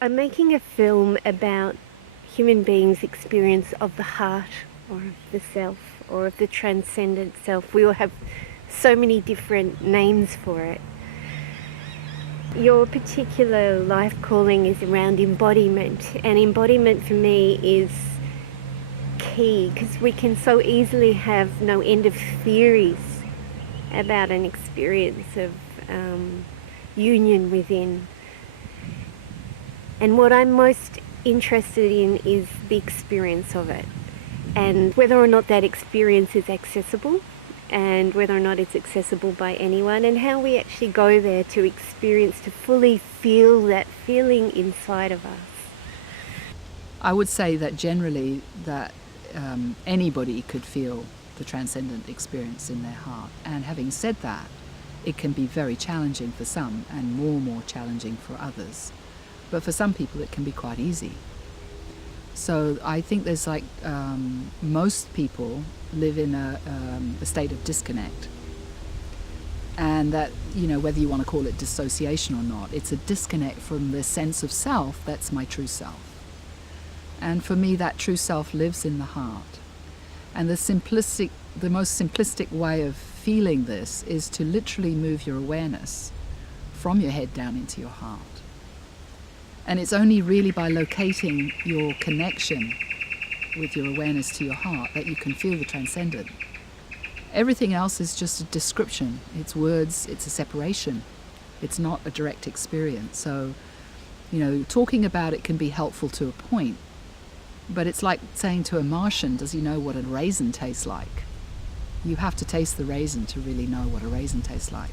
I'm making a film about human beings' experience of the heart or of the self or of the transcendent self. We all have so many different names for it. Your particular life calling is around embodiment, and embodiment for me is key because we can so easily have no end of theories about an experience of union within. And what I'm most interested in is the experience of it, and whether or not that experience is accessible, and whether or not it's accessible by anyone, and how we actually go there to experience, to fully feel that feeling inside of us. I would say that generally that anybody could feel the transcendent experience in their heart. And having said that, it can be very challenging for some and more challenging for others. But for some people it can be quite easy. So I think there's most people live in a state of disconnect. And that, whether you want to call it dissociation or not, it's a disconnect from the sense of self that's my true self. And for me, that true self lives in the heart. And the most simplistic way of feeling this is to literally move your awareness from your head down into your heart. And it's only really by locating your connection with your awareness to your heart that you can feel the transcendent. Everything else is just a description. It's words, it's a separation. It's not a direct experience. So, talking about it can be helpful to a point. But it's like saying to a Martian, does he know what a raisin tastes like? You have to taste the raisin to really know what a raisin tastes like.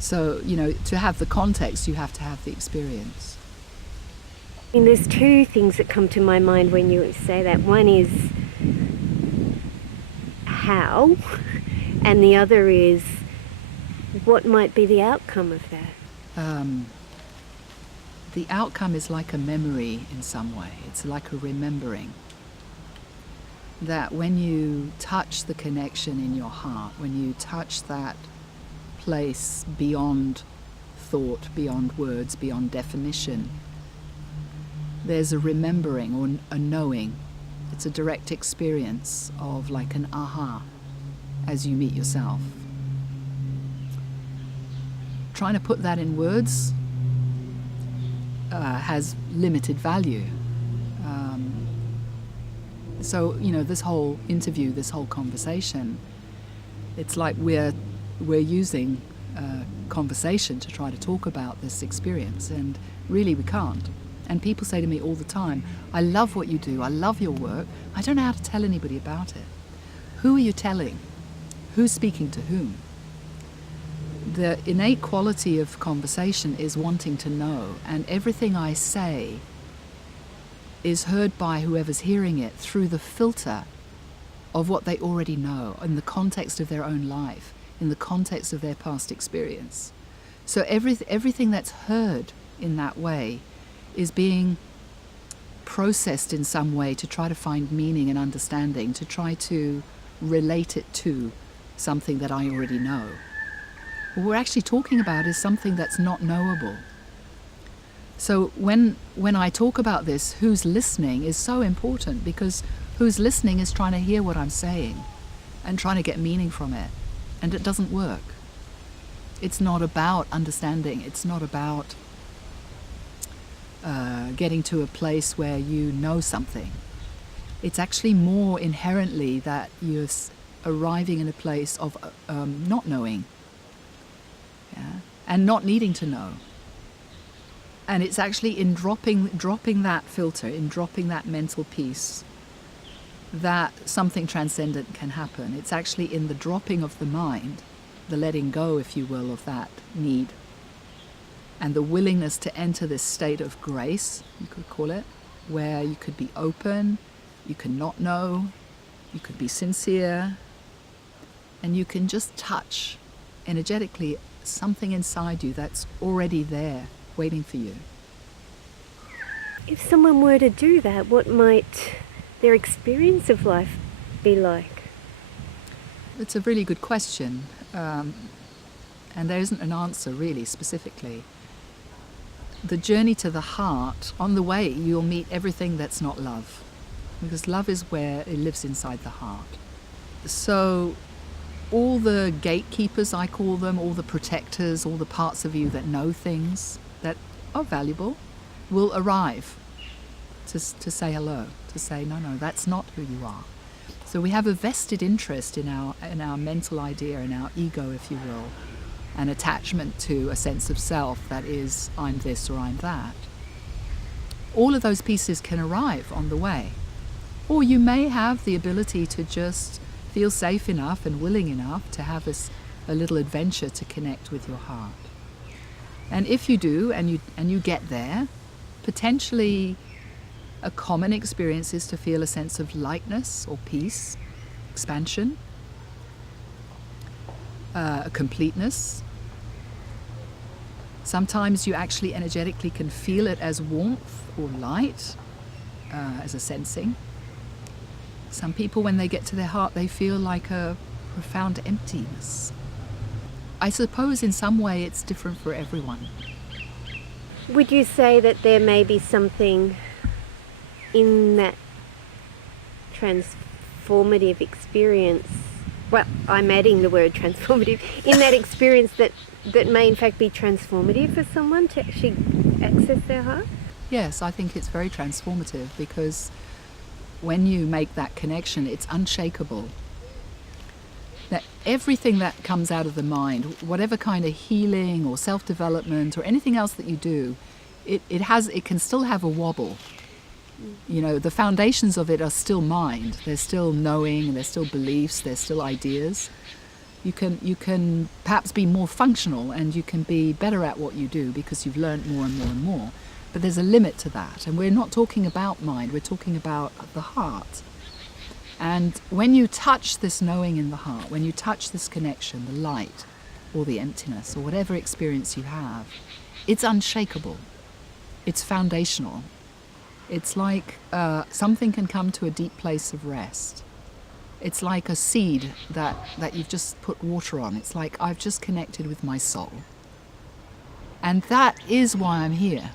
So, to have the context, you have to have the experience. And there's two things that come to my mind when you say that. One is how, and the other is what might be the outcome of that. The outcome is like a memory in some way. It's like a remembering. That when you touch the connection in your heart, when you touch that place beyond thought, beyond words, beyond definition, there's a remembering or a knowing. It's a direct experience of like an aha as you meet yourself. Trying to put that in words has limited value. So, this whole interview, this whole conversation, it's like we're using conversation to try to talk about this experience, and really we can't. And people say to me all the time, I love what you do, I love your work, I don't know how to tell anybody about it. Who are you telling? Who's speaking to whom? The innate quality of conversation is wanting to know, and everything I say is heard by whoever's hearing it through the filter of what they already know, in the context of their own life, in the context of their past experience. So everything that's heard in that way is being processed in some way to try to find meaning and understanding, to try to relate it to something that I already know. What we're actually talking about is something that's not knowable. So when I talk about this, who's listening is so important, because who's listening is trying to hear what I'm saying and trying to get meaning from it. And it doesn't work. It's not about understanding. It's not about getting to a place where you know something. It's actually more inherently that you're arriving in a place of not knowing, and not needing to know. And it's actually in dropping that filter, in dropping that mental piece, that something transcendent can happen. It's actually in the dropping of the mind, the letting go, if you will, of that need, and the willingness to enter this state of grace, you could call it, where you could be open, you can not know, you could be sincere, and you can just touch energetically something inside you that's already there, waiting for you. If someone were to do that, what might their experience of life be like? It's a really good question, and there isn't an answer really specifically. the journey to the heart, on the way you'll meet everything that's not love, because love is where it lives inside the heart. So all the gatekeepers, I call them, all the protectors, all the parts of you that know things that are valuable, will arrive to say hello, to say, no, that's not who you are. So we have a vested interest in our mental idea, in our ego, if you will, an attachment to a sense of self that is, I'm this or I'm that. All of those pieces can arrive on the way. Or you may have the ability to just feel safe enough and willing enough to have a little adventure to connect with your heart. And if you do, and you get there, potentially a common experience is to feel a sense of lightness or peace, expansion, a completeness. Sometimes you actually energetically can feel it as warmth or light, as a sensing. Some people, when they get to their heart, they feel like a profound emptiness. I suppose in some way it's different for everyone. Would you say that there may be something in that transformative experience, well, I'm adding the word transformative, in that experience that may in fact be transformative for someone to actually access their heart? Yes, I think it's very transformative, because when you make that connection, it's unshakable. That everything that comes out of the mind, whatever kind of healing or self-development or anything else that you do, it can still have a wobble. You know, the foundations of it are still mind. There's still knowing, there's still beliefs, there's still ideas. You can perhaps be more functional, and you can be better at what you do because you've learned more and more and more. But there's a limit to that. And we're not talking about mind, we're talking about the heart. And when you touch this knowing in the heart, when you touch this connection, the light or the emptiness or whatever experience you have, it's unshakable. It's foundational. It's like something can come to a deep place of rest. It's like a seed that you've just put water on. It's like I've just connected with my soul. And that is why I'm here.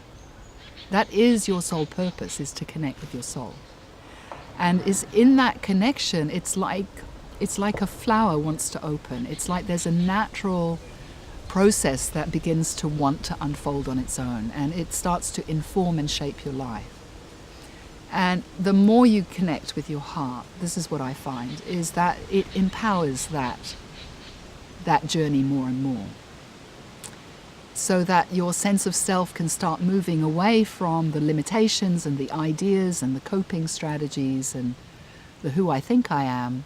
That is your sole purpose, is to connect with your soul. And is in that connection, it's like a flower wants to open. It's like there's a natural process that begins to want to unfold on its own, and it starts to inform and shape your life. And the more you connect with your heart, this is what I find, is that it empowers that journey more and more. So that your sense of self can start moving away from the limitations and the ideas and the coping strategies and the who I think I am,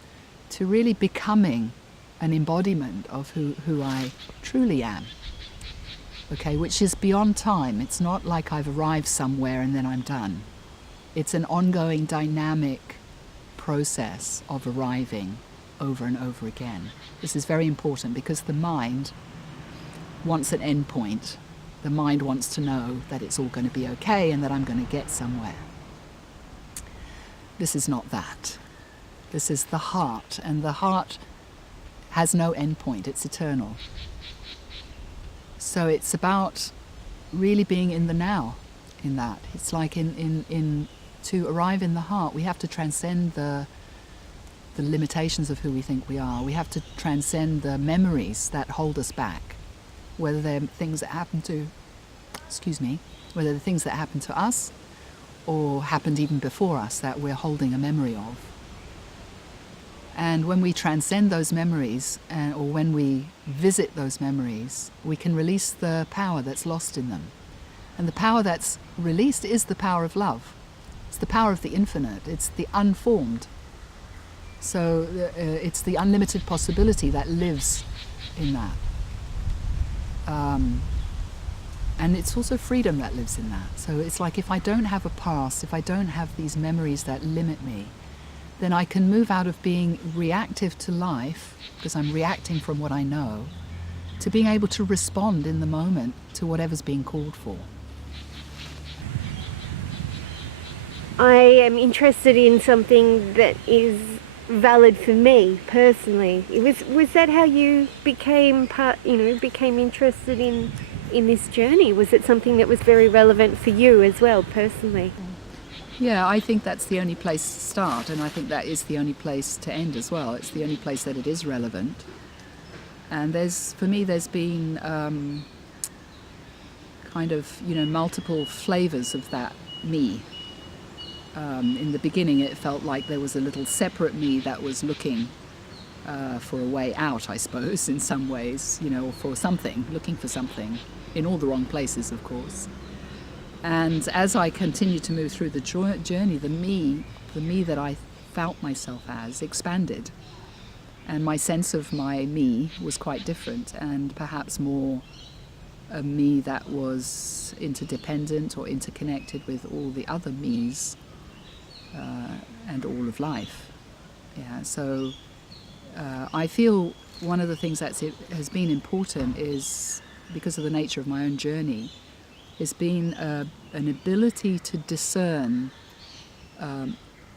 to really becoming an embodiment of who I truly am. Okay, which is beyond time. It's not like I've arrived somewhere and then I'm done. It's an ongoing dynamic process of arriving over and over again. This is very important, because the mind wants an end point. The mind wants to know that it's all going to be okay and that I'm going to get somewhere. This is not that. This is the heart, and the heart has no end point. It's eternal. So it's about really being in the now in that. It's like to arrive in the heart, we have to transcend the limitations of who we think we are. We have to transcend the memories that hold us back, whether they're things that happen to, whether they're things that happened to us or happened even before us that we're holding a memory of. And when we transcend those memories, or when we visit those memories, we can release the power that's lost in them. And the power that's released is the power of love. It's the power of the infinite. It's the unformed. So it's the unlimited possibility that lives in that. And it's also freedom that lives in that. So it's like, if I don't have a past, if I don't have these memories that limit me, then I can move out of being reactive to life, because I'm reacting from what I know, to being able to respond in the moment to whatever's being called for. I am interested in something that is valid for me personally. Was that how you became interested in in this journey? Was it something that was very relevant for you as well, personally? Yeah, I think that's the only place to start, and I think that is the only place to end as well. It's the only place that it is relevant. And for me, there's been kind of, multiple flavors of that me. In the beginning, it felt like there was a little separate me that was looking for a way out, I suppose, in some ways, or for something, looking for something, in all the wrong places, of course. And as I continued to move through the journey, the me that I felt myself as expanded. And my sense of my me was quite different, and perhaps more a me that was interdependent or interconnected with all the other me's and all of life. Yeah, so I feel one of the things that has been important is, because of the nature of my own journey, has been an ability to discern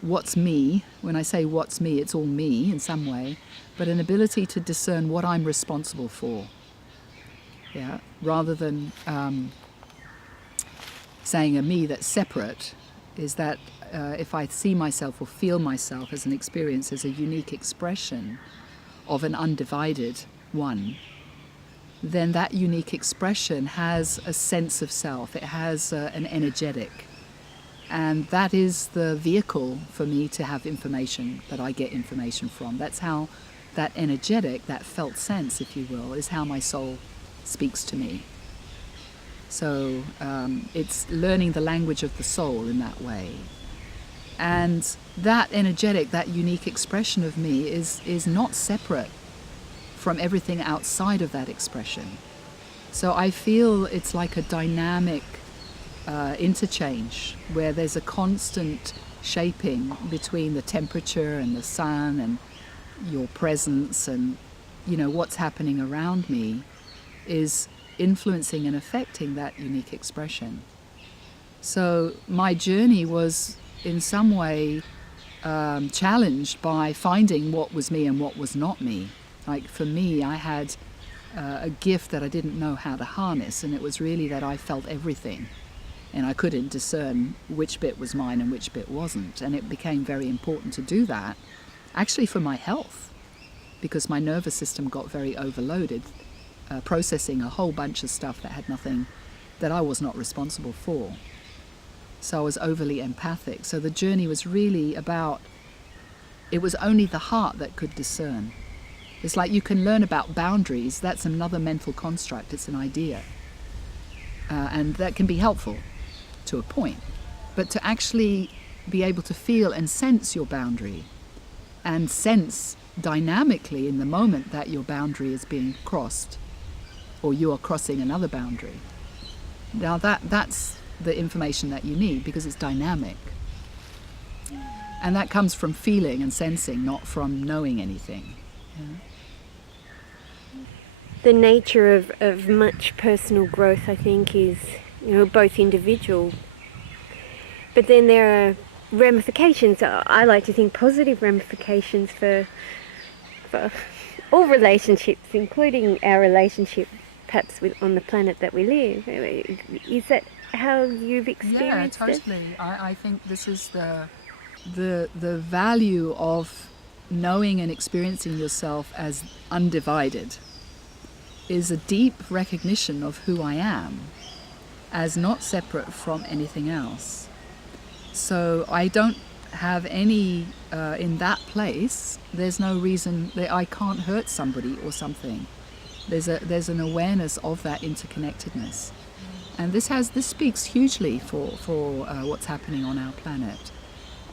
what's me. When I say what's me, it's all me in some way, but an ability to discern what I'm responsible for. Yeah, rather than saying a me that's separate, is that if I see myself or feel myself as an experience, as a unique expression of an undivided one, then that unique expression has a sense of self. It has an energetic. And that is the vehicle for me to have information, that I get information from. That's how that energetic, that felt sense, if you will, is how my soul speaks to me. So it's learning the language of the soul in that way. And that energetic, that unique expression of me is not separate from everything outside of that expression. So I feel it's like a dynamic interchange where there's a constant shaping between the temperature and the sun and your presence, and what's happening around me is influencing and affecting that unique expression. So my journey was in some way challenged by finding what was me and what was not me. Like for me, I had a gift that I didn't know how to harness, and it was really that I felt everything, and I couldn't discern which bit was mine and which bit wasn't. And it became very important to do that, actually for my health, because my nervous system got very overloaded, processing a whole bunch of stuff that had nothing, that I was not responsible for. So I was overly empathic. So the journey was really about, it was only the heart that could discern. It's like you can learn about boundaries. That's another mental construct. It's an idea. And that can be helpful to a point. But to actually be able to feel and sense your boundary, and sense dynamically in the moment that your boundary is being crossed, or you are crossing another boundary. Now that's the information that you need, because it's dynamic. And that comes from feeling and sensing, not from knowing anything. Yeah. The nature of much personal growth, I think, is both individual, but then there are ramifications. I like to think positive ramifications for all relationships, including our relationship perhaps on the planet that we live. Is that how you've experienced it? Yeah, totally. I think this is the value of knowing and experiencing yourself as undivided is a deep recognition of who I am as not separate from anything else. So I don't have any, in that place, there's no reason that I can't hurt somebody or something. There's an awareness of that interconnectedness. And this speaks hugely for what's happening on our planet.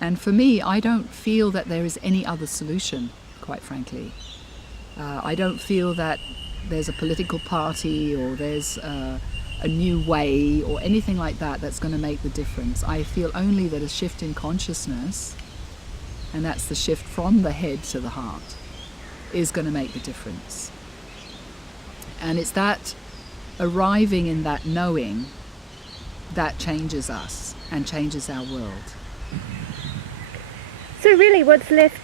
And for me, I don't feel that there is any other solution, quite frankly. I don't feel that there's a political party or there's a new way or anything like that that's going to make the difference. I feel only that a shift in consciousness, and that's the shift from the head to the heart, is going to make the difference. And it's that arriving in that knowing that changes us and changes our world. So really what's left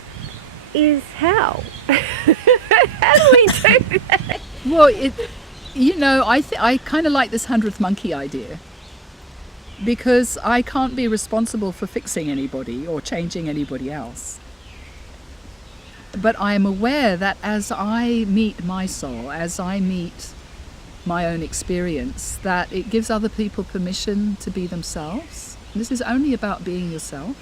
is how? How do we do that? Well, You know, I kind of like this 100th monkey idea, because I can't be responsible for fixing anybody or changing anybody else. But I am aware that as I meet my soul, as I meet my own experience, that it gives other people permission to be themselves. This is only about being yourself.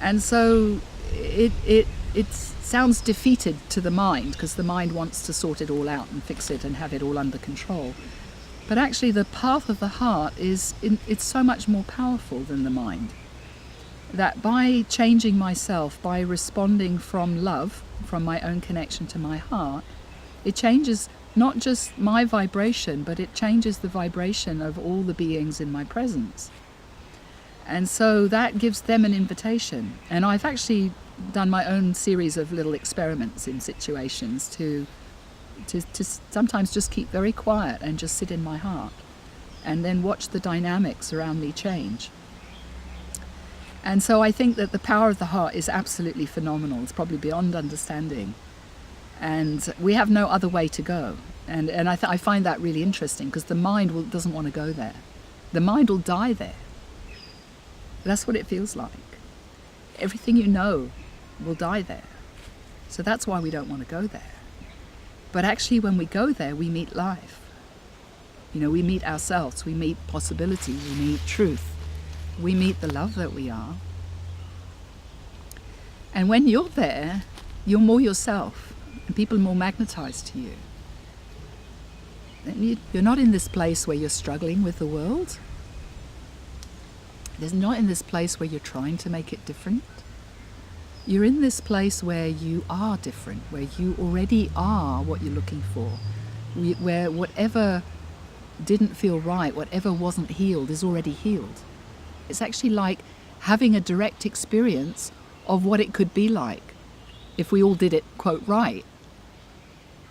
And so it sounds defeated to the mind, because the mind wants to sort it all out and fix it and have it all under control. But actually the path of the heart it's so much more powerful than the mind. That by changing myself, by responding from love, from my own connection to my heart, it changes not just my vibration, but it changes the vibration of all the beings in my presence. And so that gives them an invitation. And I've actually done my own series of little experiments in situations to sometimes just keep very quiet and just sit in my heart and then watch the dynamics around me change. And so I think that the power of the heart is absolutely phenomenal. It's probably beyond understanding. And we have no other way to go. And I find that really interesting, because the mind doesn't want to go there. The mind will die there. That's what it feels like. Everything you know will die there. So that's why we don't want to go there. But actually when we go there, we meet life. You know, we meet ourselves, we meet possibility, we meet truth, we meet the love that we are. And when you're there, you're more yourself, and people are more magnetized to you. And you're not in this place where you're struggling with the world. There's not in this place where you're trying to make it different. You're in this place where you are different, where you already are what you're looking for, where whatever didn't feel right, whatever wasn't healed is already healed. It's actually like having a direct experience of what it could be like if we all did it, quote, right.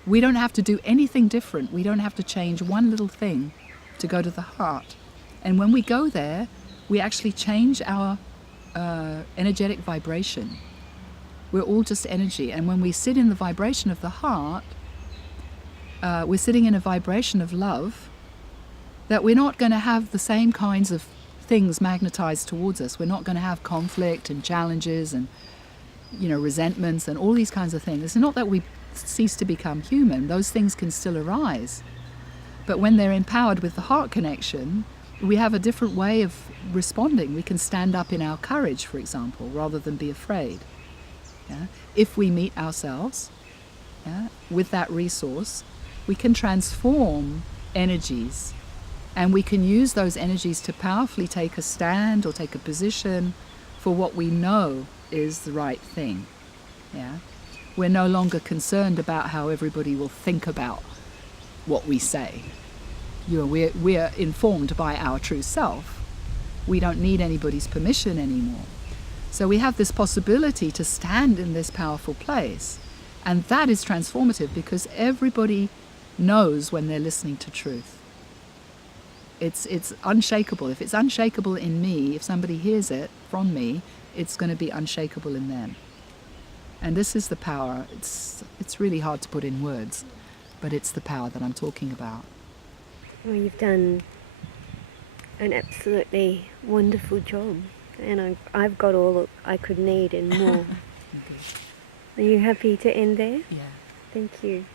We don't have to do anything different. We don't have to change one little thing to go to the heart. And when we go there, we actually change our energetic vibration. We're all just energy. And when we sit in the vibration of the heart, we're sitting in a vibration of love, that we're not going to have the same kinds of things magnetized towards us. We're not going to have conflict and challenges and, you know, resentments and all these kinds of things. It's not that we cease to become human. Those things can still arise. But when they're empowered with the heart connection, we have a different way of responding. We can stand up in our courage, for example, rather than be afraid. Yeah? If we meet ourselves, yeah, with that resource, we can transform energies, and we can use those energies to powerfully take a stand or take a position for what we know is the right thing. Yeah? We're no longer concerned about how everybody will think about what we say. You know, we're informed by our true self. We don't need anybody's permission anymore. So we have this possibility to stand in this powerful place. And that is transformative, because everybody knows when they're listening to truth. It's unshakable. If it's unshakable in me, if somebody hears it from me, it's going to be unshakable in them. And this is the power. It's really hard to put in words, but it's the power that I'm talking about. Well, you've done an absolutely wonderful job, and I've got all that I could need and more. Are you happy to end there? Yeah. Thank you.